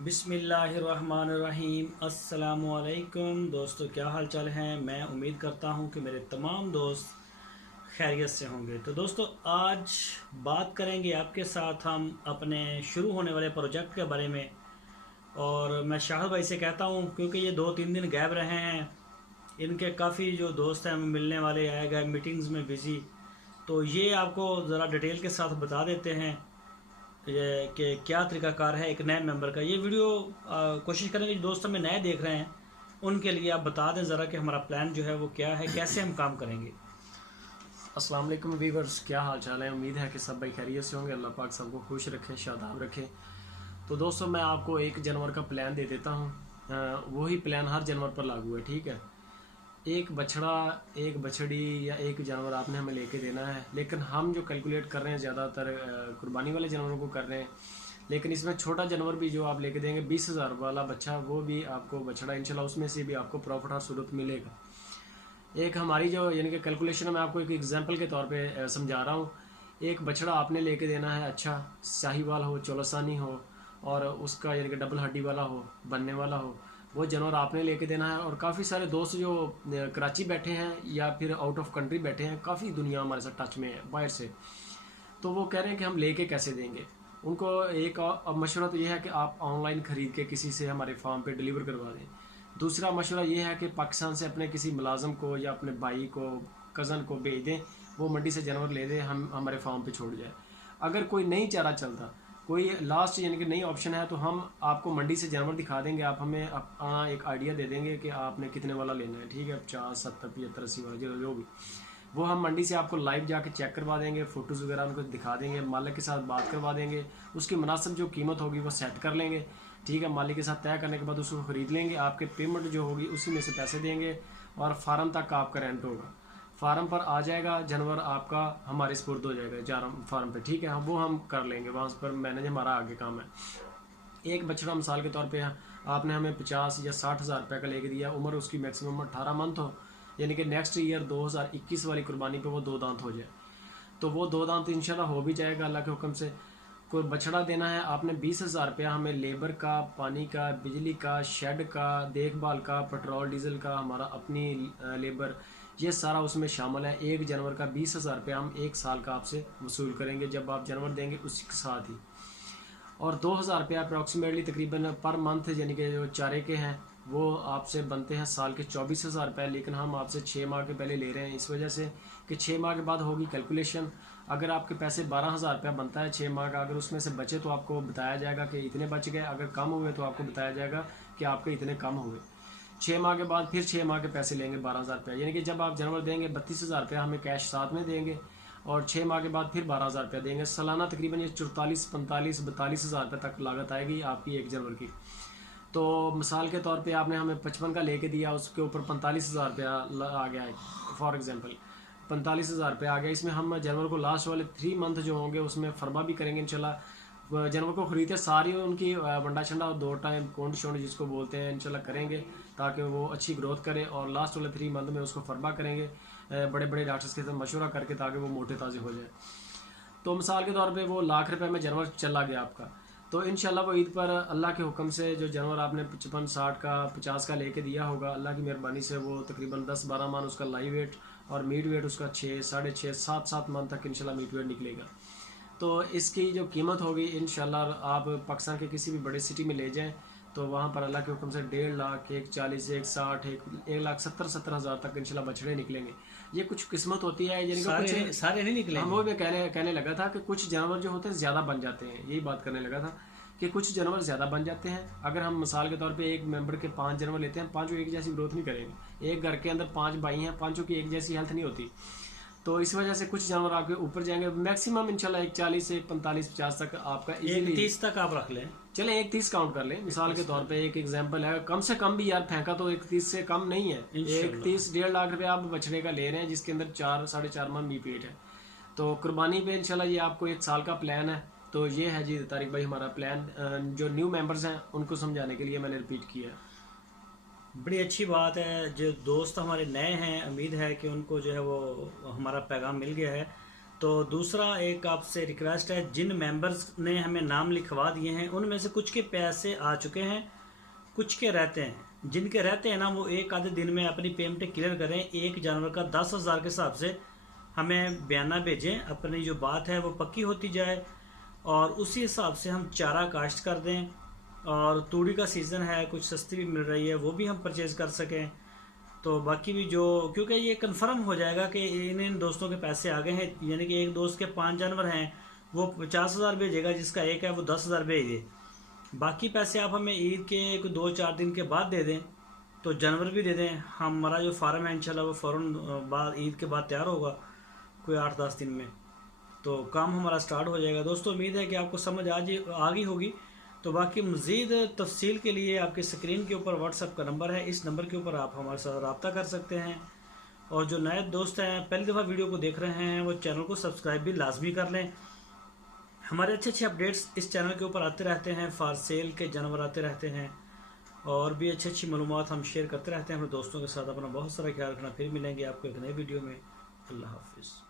बिस्मिल्लाहिर्रहमानिर्रहीम। अस्सलामुअलैकुम दोस्तों, क्या हाल चाल हैं। मैं उम्मीद करता हूं कि मेरे तमाम दोस्त खैरियत से होंगे। तो दोस्तों, आज बात करेंगे आपके साथ हम अपने शुरू होने वाले प्रोजेक्ट के बारे में। और मैं शाहिद भाई से कहता हूं, क्योंकि ये 2-3 दिन गैप रहे हैं, इनके काफ़ी जो दोस्त हैं मिलने वाले आए गए, मीटिंग्स में बिज़ी, तो ये आपको ज़रा डिटेल के साथ बता देते हैं कि क्या तरीकाकार है एक नए मेंबर का। ये वीडियो कोशिश करेंगे जो दोस्त हमें नए देख रहे हैं उनके लिए आप बता दें ज़रा कि हमारा प्लान जो है वो क्या है, कैसे हम काम करेंगे। अस्सलाम वालेकुम वीवर्स, क्या हाल चाल है। उम्मीद है कि सब भाई खैरियत से होंगे। अल्लाह पाक सबको खुश रखे, शादाब रखे। तो दोस्तों, मैं आपको 1 जनवरी का प्लान दे देता हूँ। वही प्लान हर जानवर पर लागू है, ठीक है। एक बछड़ा, एक बछड़ी या एक जानवर आपने हमें लेके देना है, लेकिन हम जो कैलकुलेट कर रहे हैं ज़्यादातर कुर्बानी वाले जानवरों को कर रहे हैं। लेकिन इसमें छोटा जानवर भी जो आप लेके देंगे 20,000 वाला बच्चा, वो भी आपको बछड़ा इंशाल्लाह उसमें से भी आपको प्रॉफिट और सूरत मिलेगा। एक हमारी जो यानी कि कैलकुलेशन में आपको एक एग्जांपल के तौर पे समझा रहा हूँ। एक बछड़ा आपने लेके देना है, अच्छा साहिवाल हो, चौलसानी हो, और उसका यानी कि डबल हड्डी वाला हो, बनने वाला हो, वो जानवर आपने लेके देना है। और काफ़ी सारे दोस्त जो कराची बैठे हैं या फिर आउट ऑफ कंट्री बैठे हैं, काफ़ी दुनिया हमारे साथ टच में है बाहर से, तो वो कह रहे हैं कि हम लेके कैसे देंगे। उनको एक मशवरा तो ये है कि आप ऑनलाइन ख़रीद के किसी से हमारे फार्म पे डिलीवर करवा दें। दूसरा मशवरा ये है कि पाकिस्तान से अपने किसी मुलाजम को या अपने भाई को, कज़न को भेज दें, वो मंडी से जानवर ले दें, हम हमारे फार्म पे छोड़ जाए। अगर कोई नहीं चारा चलता, कोई लास्ट यानी कि नई ऑप्शन है, तो हम आपको मंडी से जानवर दिखा देंगे। आप हमें एक आइडिया दे देंगे कि आपने कितने वाला लेना है, ठीक है, 50, 70, 75, 80 वाला जो भी, वो हम मंडी से आपको लाइव जाके चेक करवा देंगे, फ़ोटोज़ वगैरह उनको दिखा देंगे, मालिक के साथ बात करवा देंगे, उसकी मुनासिब जो कीमत होगी वो सेट कर लेंगे, ठीक है। मालिक के साथ तय करने के बाद उसको ख़रीद लेंगे। आपके पेमेंट जो होगी उसी में से पैसे देंगे, और फार्म तक का आपका रेंट होगा। फार्म पर आ जाएगा जानवर, आपका हमारे स्पुर्द हो जाएगा फार्म पे, ठीक है। वो हम कर लेंगे, वहाँ पर मैनेज हमारा आगे काम है। एक बछड़ा मिसाल के तौर पे आपने हमें 50 या 60,000 रुपये का लेके दिया, उम्र उसकी मैक्सिमम 18 मंथ हो, यानी कि नेक्स्ट ईयर 2021 वाली कुर्बानी पे वो 2 दांत हो जाए, तो वो 2 दांत इंशाल्लाह हो भी जाएगा अल्लाह के हुक्म से। कोई बछड़ा देना है आपने 20,000 रुपया, हमें लेबर का, पानी का, बिजली का, शेड का, देखभाल का, पेट्रोल डीजल का, हमारा अपनी लेबर, ये सारा उसमें शामिल है। एक जानवर का 20,000 रुपया हम 1 साल का आपसे वसूल करेंगे जब आप जानवर देंगे उसी के साथ ही। और 2,000 रुपया अप्रॉक्सीमेटली तकरीबन पर मंथ यानी कि जो चारे के हैं वो आपसे बनते हैं साल के 24,000 रुपये। लेकिन हम आपसे 6 माह के पहले ले रहे हैं इस वजह से कि 6 माह के बाद होगी कैलकुलेशन। अगर आपके पैसे 12,000 रुपया बनता है 6 माह का, अगर उसमें से बचे तो आपको बताया जाएगा कि इतने बच गए, अगर कम हुए तो आपको बताया जाएगा कि आपके इतने कम हुए। 6 माह के बाद फिर 6 माह के पैसे लेंगे 12,000 रुपया, यानी कि जब आप जानवर देंगे 32,000 रुपया हमें कैश साथ में देंगे, और 6 माह के बाद फिर 12,000 रुपया देंगे। सालाना तकरीबन ये 44, 45, 42,000 रुपये तक लागत आएगी आपकी एक जानवर की। तो मिसाल के तौर पे आपने हमें 55 का लेके दिया, उसके ऊपर 45,000 रुपया आ गया है, फॉर एग्जांपल 45,000 रुपया आ गया। इसमें हम जानवर को लास्ट वाले 3 मंथ जो होंगे उसमें फरमा भी करेंगे इंशाल्लाह। जानवर को ख़रीदते सारी उनकी वंडा छंडा 2 टाइम कोंड शोंड जिसको बोलते हैं इंशाल्लाह करेंगे, ताकि वो अच्छी ग्रोथ करे, और लास्ट वाले 3 मंथ में उसको फरमा करेंगे बड़े बड़े डॉक्टर्स के साथ मशवरा करके, ताकि वो मोटे ताज़े हो जाए। तो मिसाल के तौर पे वो लाख रुपए में जानवर चला गया आपका, तो इंशाल्लाह वो ईद पर अल्लाह के हुक्म से जो जानवर आपने 55, 60 का, 50 का लेके दिया होगा, अल्लाह की मेहरबानी से वो तकरीबन 10-12 मान उसका लाइव वेट और मीट वेट उसका 6, 6.5, 7 मन तक इंशाल्लाह मीट वेट निकलेगा। तो इसकी जो कीमत होगी इंशाल्लाह आप पाकिस्तान के किसी भी बड़े सिटी में ले जाएं तो वहाँ पर अल्लाह के हुक्म से 1.5 लाख, 1.40, 1.60, 1,70,000 तक इंशाल्लाह बछड़े निकलेंगे। ये कुछ किस्मत होती है, यानी कि कुछ सारे नहीं निकले। हम वो भी कहने लगा था कि कुछ जानवर जो होते हैं ज़्यादा बन जाते हैं, यही बात करने लगा था कि कुछ जानवर ज़्यादा बन जाते हैं। अगर हम मिसाल के तौर पे एक मेंबर के 5 जानवर लेते हैं, 5 एक जैसी ग्रोथ नहीं करेंगे। एक घर के अंदर 5 भाई हैं, 5 की एक जैसी हेल्थ नहीं होती, तो इस वजह से कुछ जानवर आपके ऊपर जाएंगे। मैक्सिमम इंशाल्लाह 1.40 से 45, 50 तक आपका 1.30 तक आप रख लें, चले 1.30 काउंट कर लें मिसाल के तौर पे, एक एग्जांपल है। कम से कम भी यार फेंका तो 1.30 से कम नहीं है। 1.30, 1.5 लाख रुपए आप बछड़े का ले रहे हैं जिसके अंदर 4, 4.5 मन मीट वेट है। तो कुर्बानी पे इंशाल्लाह ये आपको 1 साल का प्लान है। तो ये है जी तारिक भाई हमारा प्लान, जो न्यू मेंबर्स हैं उनको समझाने के लिए मैंने रिपीट किया। बड़ी अच्छी बात है। जो दोस्त हमारे नए हैं, उम्मीद है कि उनको जो है वो हमारा पैगाम मिल गया है। तो दूसरा एक आपसे रिक्वेस्ट है, जिन मेंबर्स ने हमें नाम लिखवा दिए हैं उनमें से कुछ के पैसे आ चुके हैं, कुछ के रहते हैं। जिनके रहते हैं ना वो एक आधे दिन में अपनी पेमेंट क्लियर करें। एक जानवर का 10,000 के हिसाब से हमें बयाना भेजें, अपनी जो बात है वो पक्की होती जाए और उसी हिसाब से हम चारा काश्त कर दें। और तूड़ी का सीज़न है, कुछ सस्ती भी मिल रही है, वो भी हम परचेज़ कर सकें। तो बाकी भी जो, क्योंकि ये कंफर्म हो जाएगा कि इन दोस्तों के पैसे आ गए हैं, यानी कि एक दोस्त के 5 जानवर हैं, वो 50,000 भेजेगा, जिसका एक है वो 10,000 भेज दे। बाकी पैसे आप हमें ईद के 2-4 दिन के बाद दे दें, तो जानवर भी दे दें। हमारा जो फार्म है इंशाल्लाह वो फ़ौरन बाद ईद के बाद तैयार होगा, कोई 8-10 दिन में, तो काम हमारा स्टार्ट हो जाएगा। दोस्तों उम्मीद है कि आपको समझ आ गई होगी। तो बाकी मज़ीद तफसील के लिए आपकी स्क्रीन के ऊपर व्हाट्सएप का नंबर है, इस नंबर के ऊपर आप हमारे साथ रब्ता कर सकते हैं। और जो नए दोस्त हैं, पहली दफ़ा वीडियो को देख रहे हैं, वो चैनल को सब्सक्राइब भी लाजमी कर लें। हमारे अच्छे अपडेट्स इस चैनल के ऊपर आते रहते हैं, फार सेल के जानवर आते रहते हैं और भी अच्छी मालूमात हम शेयर करते रहते हैं अपने दोस्तों के साथ। अपना बहुत सारा ख्याल रखना, फिर मिलेंगे आपको एक नई वीडियो में। अल्लाह हाफिज़।